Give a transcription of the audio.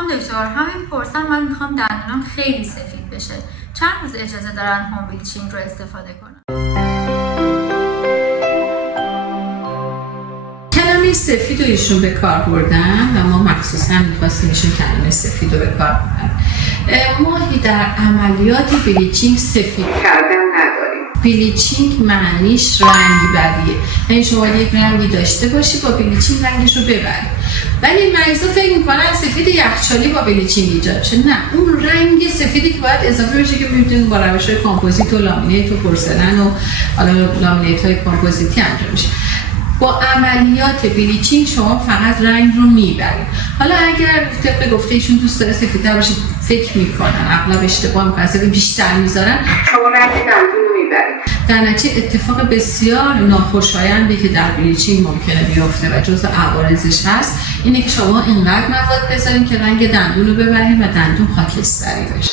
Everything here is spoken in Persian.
دکتر همین پرسن من میخوام دندونم خیلی سفید بشه، چند روز اجازه دارن هوم بلیچینگ رو استفاده کنم؟ کلمه سفید رو ایشون به کار بردن و ما مخصوصا میخواستیم ایشون کلمه سفید رو به کار بردن. ما در عملیات بلیچینگ سفید کردن نداریم. بلیچینگ معنیش رنگ بریه، یعنی شما یک رنگی داشته باشی با بلیچینگ رنگش رو ببری. ولی مریضا فکر میکنن سفید یخچالی با بلیچینگ ایجاد شه. نه، اون رنگ سفیدی که باید اضافه بشه که میتونیم با روش‌های کامپوزیت و لامینیت و پورسلن و حالا لامینیت‌های کامپوزیتی انجام میشه. با عملیات بلیچینگ شما فقط رنگ رو میبرید. حالا اگر طبق گفته ایشون دوست داره سفیدتر باشه، فکر میکنن اغلب اشتباه میکنن بیشتر میذارن، شما رنگ دندون رو میبرید. در نتیجه اتفاق بسیار ناخوشایندی که در بلیچینگ ممکنه بیفته و جزء عوارضش هست اینه که شما اینقدر مواد بذارید که رنگ دندون رو ببرید و دندون خاکستری بشه.